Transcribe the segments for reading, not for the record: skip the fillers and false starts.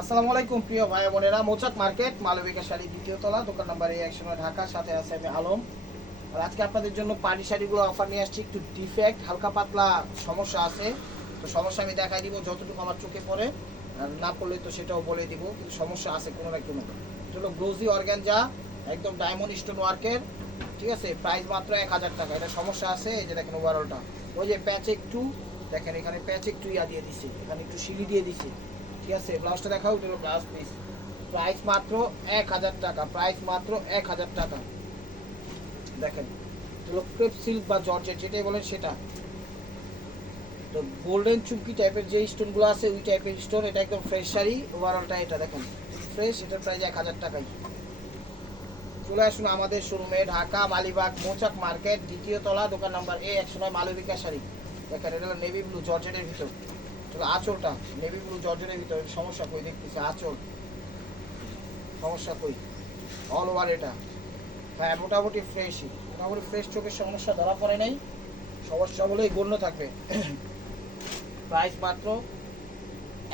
আসসালামু আলাইকুম প্রিয় ভাই বোনেরা, মৌচাক মার্কেট মালবিকা শাড়ি দ্বিতীয় তলা, দোকান নাম্বার A109, ঢাকা। সাথে আছে আমি আলম। আর আজকে আপনাদের জন্য পাটি শাড়িগুলো অফার নিয়ে আসছি। একটু ডিফেক্ট হালকা পাতলা সমস্যা আছে, তো সমস্যা আমি দেখাই দিব যতটুকু আমার চোখে পড়ে, আর না পড়লে তো সেটাও বলে দিব, কিন্তু সমস্যা আছে কোনো না কোনো। এটা হলো গ্লোজি অর্গানজা, একদম ডায়মন্ড স্টোন ওয়ার্কের, ঠিক আছে। প্রাইস মাত্র 1000 টাকা। এটা সমস্যা আছে, এই যে দেখেন ওভারঅলটা, ওই যে প্যাচে একটু দেখেন, এখানে প্যাচে একটু দিয়ে দিছি, এখানে একটু সিলি দিয়ে দিছি, ঠিক আছে। ব্লাউজটা দেখাও, এটা হলো ব্লাউজ পিস। প্রাইস মাত্র 1000 টাকা, প্রাইস মাত্র 1000 টাকা। দেখেন হলো ক্রেপ সিল্ক বা জর্জেট যেটাই বলেন সেটা, তো গোল্ডেন চুমকি টাইপের যে স্টোনগুলো আছে ওই টাইপের স্টোন। এটা একদম ফ্রেশ শাড়ি, ওভারঅলটা এটা দেখেন ফ্রেশ। এটার প্রাইস 1000 টাকাই। চলে আসুন আমাদের শোরুমে, ঢাকা মালিবাগ মৌচাক মার্কেট দ্বিতীয় তলা, দোকান নাম্বার A109, মালবিকা শাড়ি। দেখেন এটা হলো নেভি ব্লু জর্জেটের ভিতর, আঁচলটা নেভি ব্লু জর্জেটের ভিতর। সমস্যা কই দেখতেছি, আঁচল সমস্যা কই, অল ওভার এটা। হ্যাঁ মোটামুটি ফ্রেশই, মোটামুটি ফ্রেশ, চোখের সমস্যা ধরা পড়ে নাই, সমস্যা বলেই গণ্য থাকবে। প্রাইস মাত্র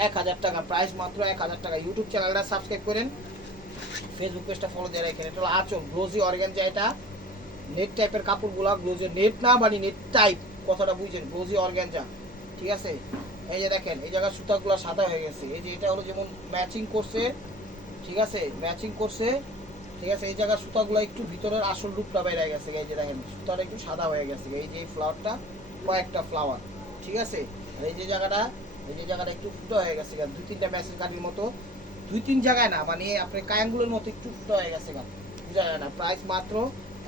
1000 টাকা, প্রাইস মাত্র 1000 টাকা। ইউটিউব চ্যানেলটা সাবস্ক্রাইব করেন, ফেসবুক পেজটা ফলো দিয়ে রাখেন। এটা হলো আঁচল গ্লোজি অর্গানজা, এটা নেট টাইপের কাপড়গুলা, গ্লোজি নেট না মানে নেট টাইপ, কথাটা বুঝছেন, গ্লোজি অর্গানজা, ঠিক আছে। এই যে দেখেন এই জায়গায় সুতাগুলো সাদা হয়ে গেছে, এই যে এটা হলো যেমন ম্যাচিং করছে, ঠিক আছে, ম্যাচিং করছে, ঠিক আছে। এই জায়গার সুতাগুলো একটু ভিতরের আসল রূপটা বেড়ে গেছে, এই যে দেখেন সুতাটা একটু সাদা হয়ে গেছে, এই যে ফ্লাওয়ারটা, কয়েকটা ফ্লাওয়ার, ঠিক আছে। আর এই যে জায়গাটা, এই যে জায়গাটা একটু ফুটো হয়ে গেছে, দুই তিনটা ম্যাচের কাঠির মতো, দুই তিন জায়গায় না মানে আপনার কায়াঙ্গুলের মতো একটু ফুটো হয়ে গেছে, বুঝা যায় না। প্রাইস মাত্র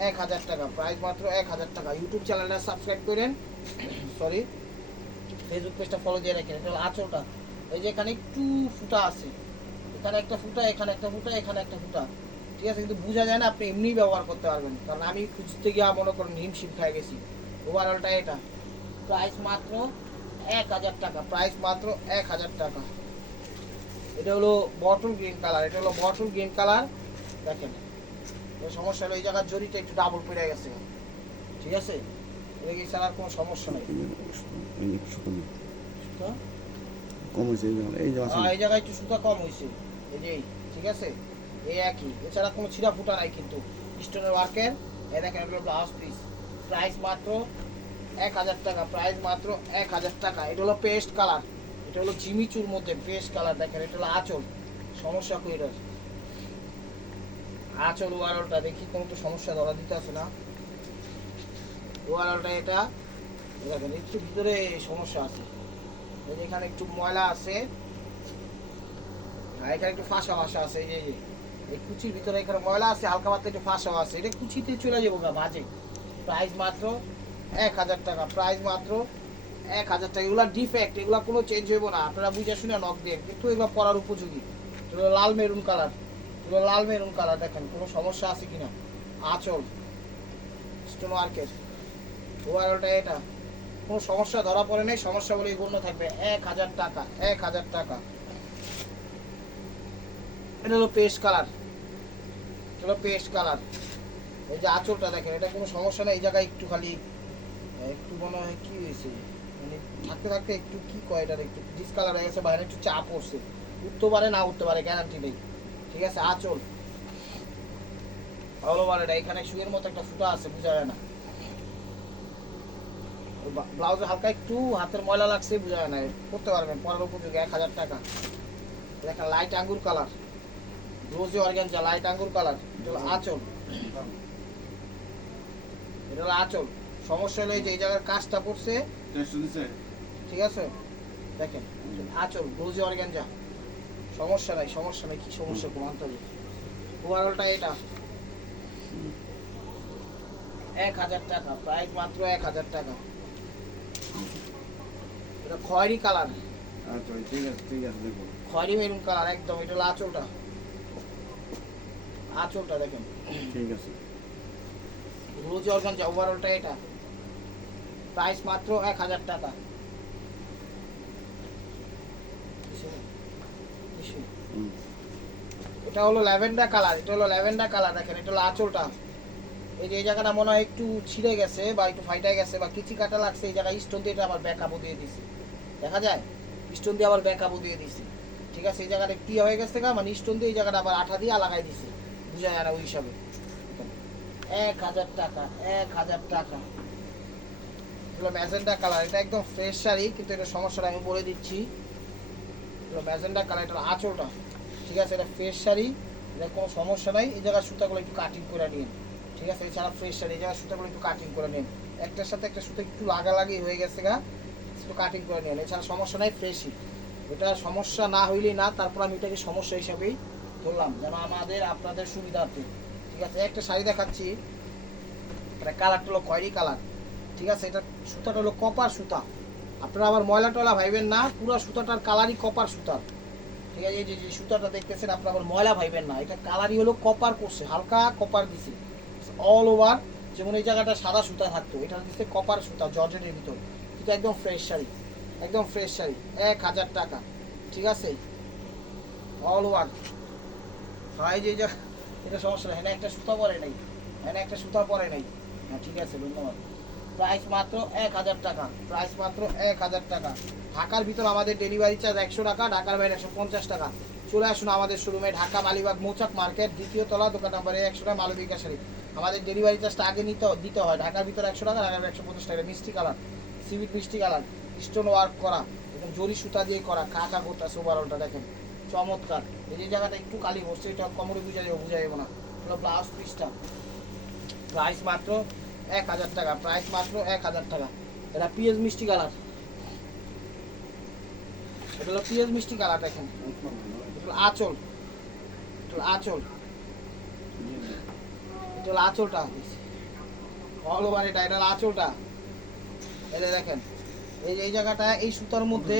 1000 টাকা, প্রাইস মাত্র 1000 টাকা। ইউটিউব চ্যানেলটা সাবস্ক্রাইব করেন, সরি ফেসবুক পেজটা ফলো দিয়ে রাখেন। এটা হলো আঁচলটা, এই যে এখানে একটু ফুটা আছে, এখানে একটা ফুটা, এখানে একটা ফুটা, এখানে একটা ফুটা, ঠিক আছে, কিন্তু বোঝা যায় না, আপনি এমনি ব্যবহার করতে পারবেন, কারণ আমি খুঁজতে গিয়ে মনে করেন হিমশিম খাই গেছি। ওভারঅলটা এটা, প্রাইস মাত্র 1000 টাকা, প্রাইস মাত্র 1000 টাকা। এটা হলো বটল গ্রিন কালার, এটা হলো বটল গ্রিন কালার, দেখেন সমস্যা হলো এই জায়গার জরিটা একটু ডাবল পড়ে গেছে, ঠিক আছে। এটা কি ছাড়ার কোনো সমস্যা নেই, কম হয়েছে এই জায়গায় একটু সুতা কম হয়েছে, এই যে ঠিক আছে, এই একই, এছাড়া কোনো ছিঁড়া ফুটা নাই কিন্তু স্টোনের ওয়ার্কের। এই দেখেন এগুলো ব্লাউজ পিস, প্রাইস মাত্র 1000 টাকা, প্রাইস মাত্র 1000 টাকা। এটা হলো পেস্ট কালার, এটা হলো জিমিচুর মধ্যে পেস্ট কালার, দেখেন এটা হলো আঁচল, সমস্যা কই এটা আঁচল ওয়ারলটা দেখি, কোনো তো সমস্যা ধরা দিতে আছে না। ওয়ারলটা এটা দেখেন একটু ভিতরে সমস্যা আছে, এই যে এখানে একটু ময়লা আছে, আর এখানে একটু ফাঁসা ফাঁসা আছে, এই যে এই কুচির ভিতরে এখানে ময়লা আছে, হালকা পাতলা একটু ফাঁসাও আছে, এটা কুচিতে চলে যাবো গা বাজে। প্রাইস মাত্র 1000 টাকা, প্রাইস মাত্র 1000 টাকা। এগুলো ডিফেক্ট, এগুলো কোনো চেঞ্জ হইব না, আপনারা বুঝে শুনে নক দেন, কিন্তু এগুলো পরার উপযোগী। এগুলো লাল মেরুন কালার, এগুলো লাল মেরুন কালার, দেখেন কোনো সমস্যা আছে কিনা। আঁচল স্টোন ওয়ার্কের, ওভারঅলটা এটা, কোনো সমস্যা ধরা পড়ে নেই, সমস্যা বলেই গণ্য থাকবে। 1000 টাকা, 1000 টাকা। এটা হলো পেস্ট কালার, এটা হলো পেস্ট কালার, এই যে আঁচলটা দেখেন, এটা কোনো সমস্যা নেই, এই জায়গায় একটু খালি একটু মনে হয় কি হয়েছে, মানে থাকতে থাকতে একটু কি কয়, এটার একটু ডিসকালার হয়ে গেছে, বাইরে একটু চাপ পড়ছে, উঠতে পারে না উঠতে পারে, গ্যারান্টি নেই, ঠিক আছে। আঁচল অল ওভার এটা, এখানে শুয়ের মতো একটা ফুটা আছে, বোঝা যায় না। ব্লাউজে হালকা একটু হাতের ময়লা লাগছে, বোঝা যায় না, করতে পারবেন, পরার উপযোগী। 1000 টাকা। দেখেন লাইট আঙ্গুর কালার, গ্লোজি অর্গানজা, লাইট আঙ্গুর কালার, এটা হলো আঁচল, এটা হলো আঁচল। সমস্যা হলো এই যে এই জায়গার কাজটা পড়ছে, ঠিক আছে, দেখেন আঁচল গ্লোজি অর্গানজা, সমস্যা নাই, সমস্যা নাই, কি সমস্যা কমাতে হবে। ওভারঅলটা এটা 1000 টাকা, প্রাইস মাত্র 1000 টাকা। এটা খয়েরি কালার, আচ্ছা ঠিক আছে ঠিক আছে, দেখো খয়েরি মেরুন কালার একদম, এটা হলো আঁচলটা, আঁচলটা দেখেন ঠিক আছে। গ্লোজি অর্গানজা, ওভারঅলটা এটা, প্রাইস মাত্র 1000 টাকা। এটা হলো ল্যাভেন্ডার কালার, এটা হলো ল্যাভেন্ডার কালার, দেখেন এটা হলো আঁচলটা, এই যে এই জায়গাটা মনে হয় একটু ছিঁড়ে গেছে বা একটু ফাইটা গেছে বা কিচি কাটা লাগছে, এই জায়গায় স্টোন দিয়ে আবার ব্যাকআপও দিয়ে দিছি, দেখা যায় স্টোন দিয়ে আবার ব্যাকআপও দিয়ে দিছি, ঠিক আছে, এই জায়গাটা একটু ইয়ে হয়ে গেছে গা, মানে স্টোন দিয়ে এই জায়গাটা আবার আঠা দিয়ে লাগাই দিছে, বুঝা যায় না ওই হিসাবে। 1000 টাকা, 1000 টাকা। এগুলো ম্যাজেন্ডা কালার, এটা একদম ফ্রেশ শাড়ি, কিন্তু এটা সমস্যাটা আমি বলে দিচ্ছি। এগুলো ম্যাজেন্ডা কালার, এটার আঁচলটা, ঠিক আছে, এটা ফ্রেশ শাড়ি, এটা কোনো সমস্যা নাই। এই জায়গার সুতাগুলো একটু কাটিং করে নিন, ঠিক আছে, এছাড়া ফ্রেশ শাড়ি, এই জায়গার সুতাগুলো একটু কাটিং করে নিন, একটার সাথে একটা সুতো একটু লাগালাগি হয়ে গেছে গা, একটু কাটিং করে নিন, এছাড়া সমস্যা নাই, ফ্রেশই। এটা সমস্যা না হইলেই না, তারপর আমি এটাকে সমস্যা হিসাবেই ধরলাম, যেন আমাদের আপনাদের সুবিধার্থে। ঠিক আছে, একটা শাড়ি দেখাচ্ছি, এটা কালারটা হলো খয়েরি কালার, ঠিক আছে, এটা সুতাটা হলো কপার সুতা, আপনারা আবার ময়লা টয়লা ভাইবেন না, পুরো সুতাটার কালারই কপার সুতার, ঠিক আছে। এই যে যে সুতাটা দেখতেছেন আপনারা আবার ময়লা ভাইবেন না, এটা কালারই হলো কপার করছে, হালকা কপার দিছে অল ওভার। যেমন এই জায়গাটা সাদা সুতা থাকতো, এটা দিচ্ছে কপার সুতা জর্জেটের ভিতর, এটা একদম ফ্রেশ শাড়ি, একদম ফ্রেশ শাড়ি, 1000 টাকা, ঠিক আছে, অল ওভার। হয় যে এটা সমস্যা নেই, হ্যাঁ একটা সুতা পরে নেই, হ্যাঁ একটা সুতা পরে নেই, হ্যাঁ ঠিক আছে, ধন্যবাদ। প্রাইস মাত্র 1000 টাকা, প্রাইস মাত্র 1000 টাকা। ঢাকার ভিতর আমাদের ডেলিভারি চার্জ 100 টাকা, ঢাকার বাইরে 150 টাকা। চলে আসুন আমাদের শোরুমে, ঢাকা মালিবাগ মৌচাক মার্কেট, দ্বিতীয় তলা, দোকান নাম্বার 100 টাকা, মালবিকা শাড়ি। আমাদের ডেলিভারি চার্জটা আগে দিতে হয়, ঢাকার ভিতর 100 টাকা, ঢাকার 150 টাকা। মিষ্টি কালার, সিভিট মিষ্টি কালার, স্টোন ওয়ার্ক করা এবং জরি সুতা দিয়ে করা, কাকা গোটা সোবারলটা দেখেন চমৎকার। এই যে জায়গাটা একটু কালি বসছে, এটা কমরে বুঝা যাবো না, হলো ব্লাউজ পিসটা। প্রাইস মাত্র 1000 টাকা, প্রাইস মাত্র 1000 টাকা। এটা পিএস মিষ্টি কালার, এটা হলো পিএস মিষ্টি কালার, দেখেন এটা হলো আঁচল, এটা হলো আঁচল, এটা হলো আঁচলটা অল ওভার, এটা হলো আঁচলটা। এটা দেখেন এই যে এই জায়গাটা, এই সুতার মধ্যে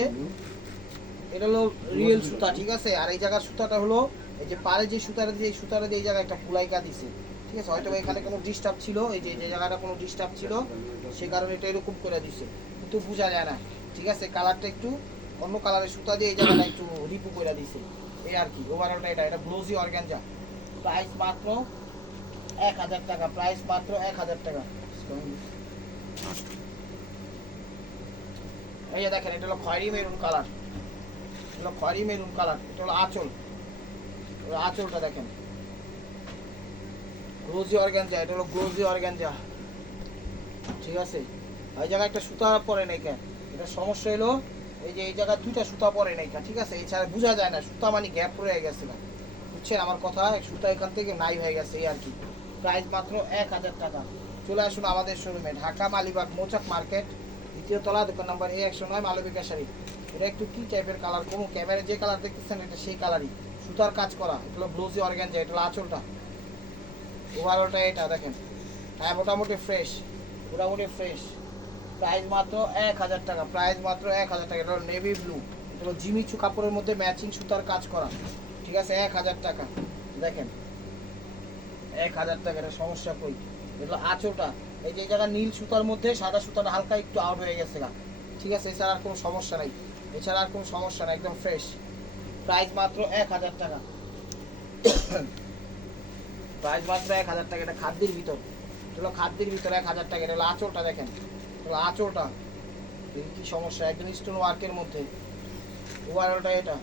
এটা হলো রিয়েল সুতা, ঠিক আছে, আর এই জায়গার সুতাটা হলো এই যে পারে যে সুতাটা দিয়ে, এই সুতাটা দিয়ে এই জায়গায় একটা ফুলাইকা দিছে, ঠিক আছে, হয়তো এখানে কোনো ডিস্টার্ব ছিল, এই যে যে জায়গাটা কোনো ডিস্টার্ব ছিল সে কারণে এটা এরকম করে দিছে, কিন্তু বোঝা যায় না, ঠিক আছে, কালারটা একটু অন্য কালারের সুতা দিয়ে এই জায়গাটা একটু রিপু করে দিছে, এই আর কি। ওভারঅলটা এটা ব্লাউজি অর্গানজা, প্রাইস মাত্র 1000 টাকা, প্রাইস মাত্র 1000 টাকা। এই যে দেখেন এটা হলো খয়েরি মেরুন কালার, এটা হলো খয়েরি মেরুন কালার, এটা হলো আঁচল, আঁচলটা দেখেন গ্লোজি অর্গানজা, এটা হলো গ্লোজি অর্গানজা, ঠিক আছে। এই জায়গায় একটা সুতা পরে নাই কেন, এটা সমস্যা হলো এই যে এই জায়গায় দুইটা সুতা পরে নাই কেন, ঠিক আছে, এছাড়া বোঝা যায় না, সুতা মানে গ্যাপ রয়ে গেছে না, বুঝছেন আমার কথা, সুতা এখান থেকে নাই হয়ে গেছে এই আর কি। প্রাইস মাত্র 1000 টাকা। চলে আসুন আমাদের শোরুমে, ঢাকা মালিবাগ মৌচাক মার্কেট, দ্বিতীয় তলা, দোকান নাম্বার A109, মালবিকা শাড়ি। এটা একটু কি টাইপের কালার, কোনো ক্যামেরায় যে কালার দেখতেছেন এটা সেই কালারই, সুতার কাজ করা, এগুলো ব্লাউজি অর্গানজা, এটা হলো আঁচলটা, ওভারঅলটা এটা দেখেন, হ্যাঁ মোটামুটি ফ্রেশ, মোটামুটি ফ্রেশ। প্রাইস মাত্র 1000 টাকা, প্রাইস মাত্র 1000 টাকা। এটা হলো নেভি ব্লু, এটা হলো জিমিচু কাপড়ের মধ্যে ম্যাচিং সুতার কাজ করা, ঠিক আছে, 1000 টাকা। দেখেন 1000 টাকা, এটা সমস্যা কই, এগুলো আঁচলটা এই যে জায়গা নীল সুতার মধ্যে সাদা সুতাটা হালকা একটু আউট হয়ে গেছে গা, ঠিক আছে, এছাড়া আর কোনো সমস্যা নাই, এছাড়া আর কোনো সমস্যা নাই, একদম ফ্রেশ। প্রাইস মাত্র 1000 টাকা, প্রাইস মাত্র 1000 টাকা। এটা খাদ্যের ভিতর, এটা হলো খাদ্যের ভিতর 1000 টাকা। এটা হলো আঁচলটা দেখেন, এটা হলো আঁচলটা, কি সমস্যা, একদম স্টোন ওয়ার্কের মধ্যে, ওভারঅলটা এটা।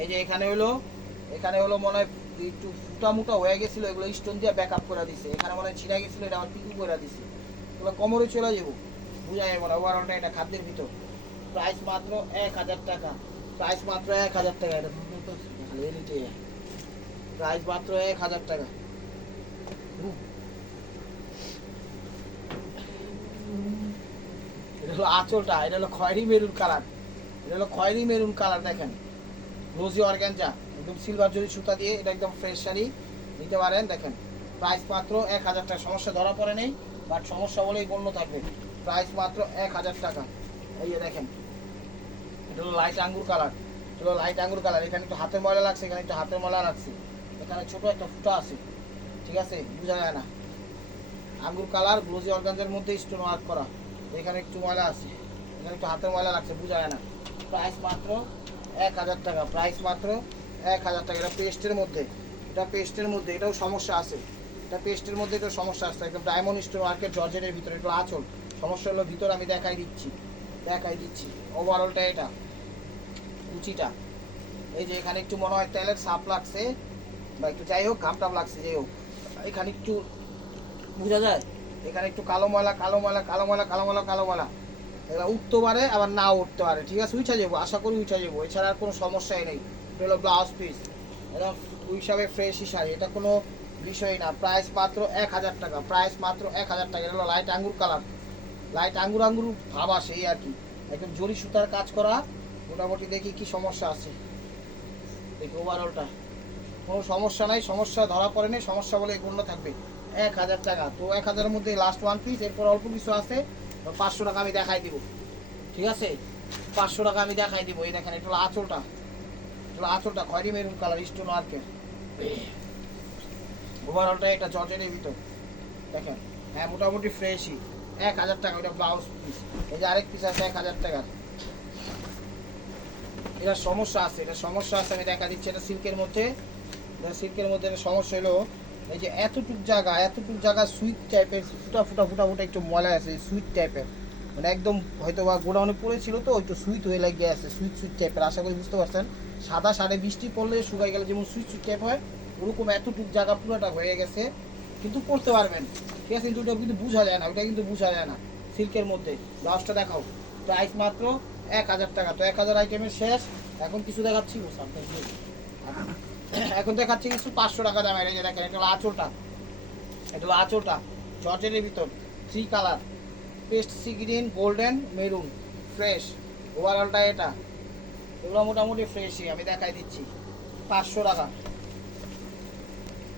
এই যে এখানে হলো মনে হয় একটু ফুটা মুটা হয়ে গেছিল, এগুলো স্টোন দিয়ে ব্যাক আপ করে দিছে, এখানে মনে হয় ছিঁড়া গেছিল, এটা আবার পিকু করে দিছে, এগুলো কোমরে চলে যাবো, বুঝা যাবো না। ওভারঅলটা এটা খাদ্যের ভিতর, প্রাইস মাত্র 1000 টাকা, প্রাইস মাত্র 1000 টাকা। এটা প্রাইস মাত্র 1000 টাকা। এটা হলো আঁচলটা, এটা হলো খয়েরি মেরুন কালার, এটা হলো খয়েরি মেরুন কালার, দেখেন রোজি অর্গানজা, একদম সিলভার জরি সুতা দিয়ে, এটা একদম ফ্রেশ শাড়ি, নিতে পারেন। দেখেন প্রাইস মাত্র 1000 টাকা, সমস্যা ধরা পড়ে নেই, বাট সমস্যা বলেই গণ্য থাকবে। প্রাইস মাত্র 1000 টাকা। এই যে দেখেন এটা হলো লাইট আঙ্গুর কালার, এটা হলো লাইট আঙ্গুর কালার, এখানে একটু হাতের ময়লা লাগছে, এখানে একটু হাতের ময়লা লাগছে, এখানে ছোট একটা ফুটা আছে, ঠিক আছে, বোঝা যায় না। আঙ্গুর কালার গ্লোজি অর্গানজার মধ্যে স্টোন ওয়ার্ক করা, এখানে একটু ময়লা আছে, এখানে একটু হাতের ময়লা লাগছে, বোঝা যায় না। প্রাইস মাত্র 1000 টাকা, প্রাইস মাত্র 1000 টাকা। এটা পেস্টের মধ্যে, এটা পেস্টের মধ্যে, এটাও সমস্যা আছে, এটা পেস্টের মধ্যে এটাও সমস্যা আছে, একদম ডায়মন্ড স্টোন ওয়ার্কের জর্জেটের ভিতরে, এটা আঁচল, সমস্যা হলো ভিতর, আমি দেখাই দিচ্ছি। ওভারঅলটা এটা কুচিটা। এই যে এখানে একটু মনে হয় তেলের সাপ লাগছে বা একটু যাই হোক ঘামটাম লাগছে, যাই হোক এখানে একটু বোঝা যায়, এখানে একটু কালো ময়লা কালো ময়লা কালো ময়লা কালো ময়লা কালো ময়লা, এবার উঠতে পারে আবার নাও উঠতে পারে, ঠিক আছে, উঠা যাবো, আশা করি উঠা যাবো, এছাড়া আর কোনো সমস্যাই নেই। এটা হলো ব্লাউজ পিস, একদম ওই হিসাবে ফ্রেশই শাড়ি, এটা কোনো বিষয় না। প্রাইস মাত্র 1000 টাকা, প্রাইস মাত্র 1000 টাকা। এটা হলো লাইট আঙ্গুর কালার, লাইট আঙ্গুর আঙ্গুর ভাব আসে এই আর কি, একদম জরি সুতার কাজ করা। মোটামুটি দেখি কি সমস্যা আছে, দেখি ওভারঅলটা কোনো সমস্যা নাই, সমস্যা ধরা পড়ে নেই, সমস্যা বলে এগুলো থাকবে। 1000 টাকা, তো 1000-এর মধ্যে লাস্ট ওয়ান পিস, এরপর অল্প কিছু আছে 500 টাকা আমি দেখাই দিব, ঠিক আছে, 500 টাকা আমি দেখাই দিব। এই দেখেন এটা হলো আঁচলটা, এটা আঁচলটা খয়েরি মেরুন কালার স্টোন ওয়ার্কের, ওভারঅলটা এটা জর্জেটের ভিতর দেখেন, হ্যাঁ মোটামুটি ফ্রেশই। 1000 টাকা ওটা ব্লাউজ পিস। এই যে আরেক পিস আছে 1000 টাকার, এটা সমস্যা আছে, এটা সমস্যা আছে, আমি দেখা দিচ্ছি। এটা সিল্কের মধ্যে, সিল্কের মধ্যে একটা সমস্যা হলো এই যে এতটুক জায়গা সুইট টাইপের ফুটা ফুটা ফুটা ফুটা একটু ময়লা আছে, সুইট টাইপের, মানে একদম হয়তো বা গোডাউনে পড়েছিল তো একটু সুইট হয়ে লাগিয়ে আছে, সুইট সুইট টাইপের, আশা করি বুঝতে পারছেন। সাদা শাড়ি বৃষ্টি পড়লে শুকাই গেলে যেমন সুইট সুইট টাইপ হয়, ওরকম এতটুক জায়গা পুরোটা হয়ে গেছে, কিন্তু পড়তে পারবেন, ঠিক আছে, কিন্তু ওটা কিন্তু বোঝা যায় না, ওটা কিন্তু বোঝা যায় না। সিল্কের মধ্যে ব্লাউজটা দেখাও, প্রাইস মাত্র 1000 টাকা। তো 1000 আইটেমের শেষ, এখন কিছু দেখাচ্ছি, এখন দেখাচ্ছি কিছু 500 টাকা দামের। এই যে দেখেন এটা হলো আঁচলটা, এটা হলো আঁচলটা জর্জেটের ভিতর, 3 colour, paste sea green golden maroon, fresh ওভারঅলটা এটা, এগুলো মোটামুটি ফ্রেশই, আমি দেখাই দিচ্ছি। 500 টাকা।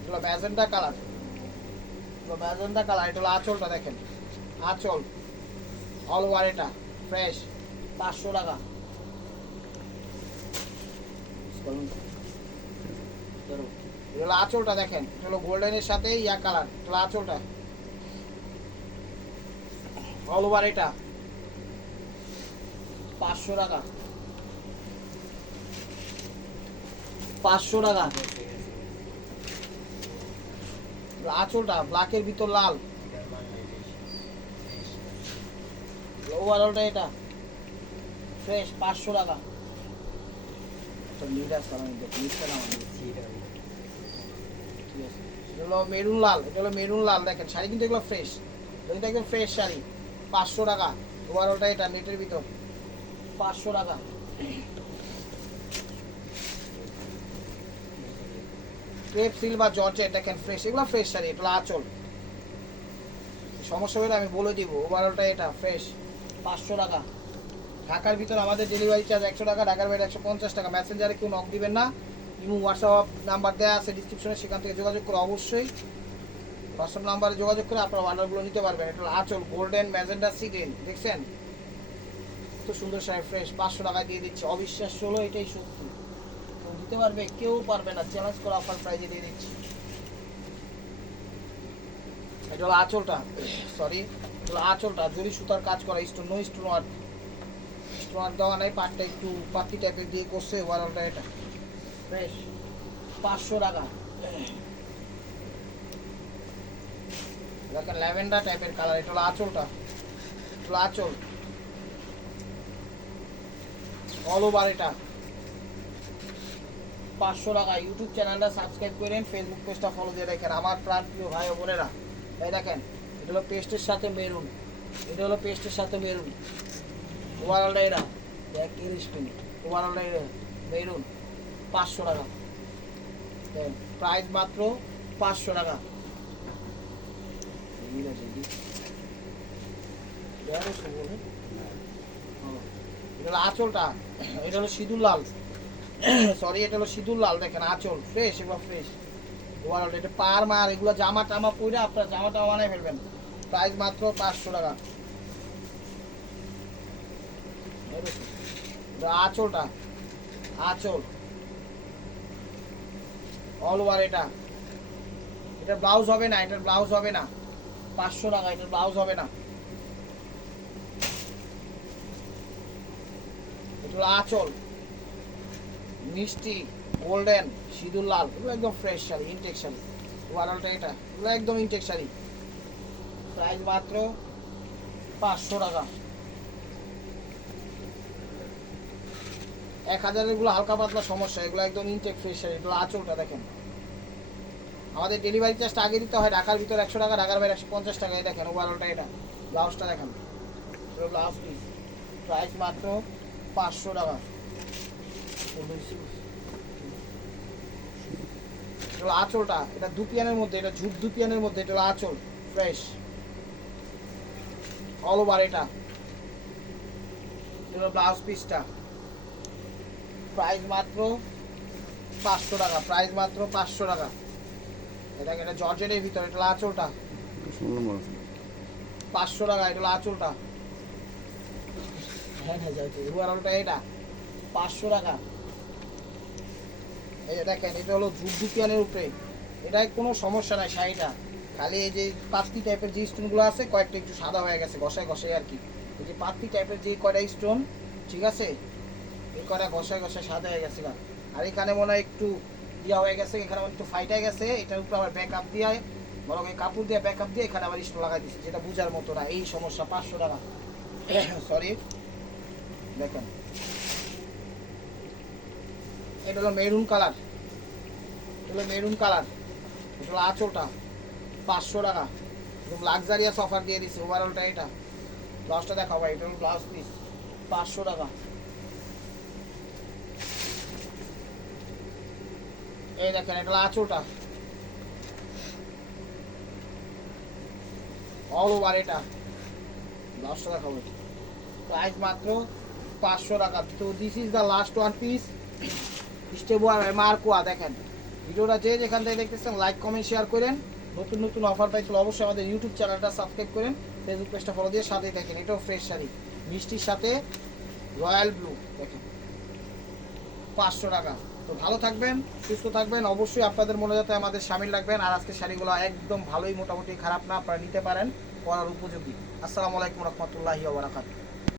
এগুলো ম্যাজেন্টা কালার, এগুলো ম্যাজেন্টা কালার, এটা হলো আঁচলটা দেখেন, আঁচল অল ওভার এটা ফ্রেশ, 500 টাকা। এটা হলো আঁচলটা দেখেন, এটা হলো গোল্ডেনের সাথে ইয়া কালার, এটা হলো আঁচলটা অল ওভার এটা 500 টাকা, 500 টাকা। আঁচলটা ব্ল্যাকের ভিতর লাল, ওভারঅলটা এটা ফ্রেশ, 500 টাকা। এটা হলো মেরুন লাল, এটা হলো মেরুন লাল দেখেন, শাড়ি কিন্তু এগুলো ফ্রেশ, কিন্তু একদম ফ্রেশ শাড়ি, 500 টাকা। ওভারঅলটা এটা নেটের ভিতর, 500 টাকা। ক্রেপ সিলভার জর্জেট দেখেন ফ্রেশ, এগুলো ফ্রেশ শাড়ি, এটা হলো আঁচল, সমস্যা হলে আমি বলে দিব। ওভারঅলটা এটা ফ্রেশ, 500 টাকা। ঢাকার ভিতর আমাদের ডেলিভারি চার্জ 100 টাকা, ঢাকার বাইরে 150 টাকা। মেসেঞ্জারে কেউ নক দিবেন না, ইমো হোয়াটসঅ্যাপ নাম্বার দেওয়া আছে ডিসক্রিপশনে, সেখান থেকে যোগাযোগ করে অবশ্যই হোয়াটসঅ্যাপ নাম্বারে যোগাযোগ করে আপনার অর্ডারগুলো নিতে পারবেন। এটা হলো আঁচল গোল্ডেন ম্যাজেন্ডা সি গ্রিন, দেখছেন তো সুন্দর শাড়ি ফ্রেশ, 500 টাকায় দিয়ে দিচ্ছি। অবিশ্বাস্য হলো এটাই সত্যি, কেউ দিতে পারবে, কেউ পারবে না, চ্যালেঞ্জ করে অফার প্রাইজে দিয়ে দিচ্ছি। এটা হলো আঁচলটা, সরি এটা হলো আঁচলটা জরি সুতার কাজ করা, stone no stone work, stone work দেওয়া নাই, পাটটা একটু পাতি টাইপের দিয়ে করছে। ওভারঅলটা এটা ফ্রেশ, 500 টাকা। দেখেন ল্যাভেন্ডার টাইপের কালার, এটা হলো আঁচলটা, এটা হলো আঁচল অল ওভার এটা, 500 টাকা। ইউটিউব চ্যানেলটা সাবস্ক্রাইব করেন, ফেসবুক পেজটা ফলো দিয়ে রাখেন আমার প্রাণ প্রিয় ভাই ও বোনেরা। এই দেখেন এটা হলো পেস্টের সাথে মেরুন, এটা হলো পেস্টের সাথে মেরুন, ওভারঅলটা এরা দেখ ইরিশ পিনি, ওভারঅলটা এরা মেরুন, 500 টাকা। প্রাইস মাত্র 500 টাকা। এটা হলো আঁচলটা, এটা হলো সিঁদুর লাল, সরি এটা হলো সিঁদুর লাল দেখেন, আঁচল ফ্রেশ, এগুলো ফ্রেশ। ওভারঅল এটা পার মার এগুলো জামা টামা পরে আপনার জামা টামা বানাই ফেলবেন। প্রাইস মাত্র 500 টাকা। আঁচলটা আঁচল অল ওভার এটা, এটা ব্লাউজ হবে না, এটার ব্লাউজ হবে না, 500 টাকা, এটার ব্লাউজ হবে না। এটা হলো আঁচল মিষ্টি গোল্ডেন সিঁদুর লাল, এগুলো একদম ফ্রেশ শাড়ি, ইনটেক শাড়ি। ওভারঅলটা এটা, এগুলো একদম ইনটেক শাড়ি, প্রাইস মাত্র 500 টাকা। 1000 এগুলো হালকা পাতলা সমস্যা, এগুলো একদম ইনটেক ফ্রেশ শাড়ি। এগুলো আঁচলটা দেখেন, আমাদের ডেলিভারি চার্জটা আগে দিতে হয়, ঢাকার ভিতর 100 টাকা, ঢাকার বাইরে 150 টাকা। এই দেখেন ওভারঅলটা, এটা ব্লাউজটা দেখেন, ব্লাউজ পিস প্রাইস মাত্র 500 টাকা। এটা আঁচলটা, এটা দুপিয়ানের মধ্যে, এটা ঝুট দুপিয়ানের মধ্যে, এটা আঁচল ফ্রেশ অল ওভার। এটা ব্লাউজ পিসটা প্রাইস মাত্র 500 টাকা, প্রাইস মাত্র 500 টাকা। এটা এটা জর্জেটের ভিতরে, এটা আঁচলটা 500 টাকা, এটা আঁচলটা। হ্যাঁ হ্যাঁ যাই ওভারঅলটা, এটা 500 টাকা। এই যে দেখেন, এটা হলো ঝুটঝুটিয়ানের উপরে, এটায় কোনো সমস্যা নাই শাড়িটা, খালি এই যে পাত্তি টাইপের যে স্টোনগুলো আছে কয়েকটা একটু সাদা হয়ে গেছে ঘষায় ঘষায় আর কি। এই যে পাত্তি টাইপের যে কয়টা স্টোন, ঠিক আছে, এই কয়টা ঘষায় ঘষায় সাদা হয়ে গেছে। আর এখানে মনে হয় একটু ইয়া হয়ে গেছে, এখানে একটু ফাইট হয়ে গেছে, এটার উপর আবার ব্যাকআপ দিয়ে বরং এই কাপড় দিয়ে ব্যাকআপ দিয়ে এখানে আবার স্টোন লাগাই দিচ্ছে, যেটা বোঝার মতো না। এই সমস্যা 500 টাকা। সরি, দেখেন এটা হলো মেরুন কালার, এটা হলো মেরুন কালার, এটা হলো আঁচলটা 500 টাকা। একদম লাক্সারিয়াস অফার দিয়ে দিচ্ছে ওভারঅলটা। এটা ব্লাউজটা দেখাও ভাই, এটা হলো ব্লাউজ পিস 500 টাকা। এই দেখেন এটা হলো আঁচলটা অল ওভার, এটা ব্লাউজটা দেখাবো, প্রাইস মাত্র 500 টাকা। তো this is the last one piece স্টেবোয়া মার্কোয়া। দেখেন ভিডিওটা যে যেখান থেকে দেখতেছেন লাইক কমেন্ট শেয়ার করেন। নতুন নতুন অফার পাইছিল অবশ্যই আমাদের ইউটিউব চ্যানেলটা সাবস্ক্রাইব করেন, ফেসবুক পেজটা ফলো দিয়ে সাথেই থাকেন। এটাও ফ্রেশ শাড়ি, মিষ্টির সাথে রয়্যাল ব্লু, দেখেন 500 টাকা। তো ভালো থাকবেন, সুস্থ থাকবেন, অবশ্যই আপনাদের মনে যাতে আমাদের সামিল রাখবেন। আর আজকের শাড়িগুলো একদম ভালোই, মোটামুটি খারাপ না, আপনারা নিতে পারেন, পরার উপযোগী। আসসালামু আলাইকুম রহমতুল্লাহি ওয়া বারাকাতুহু।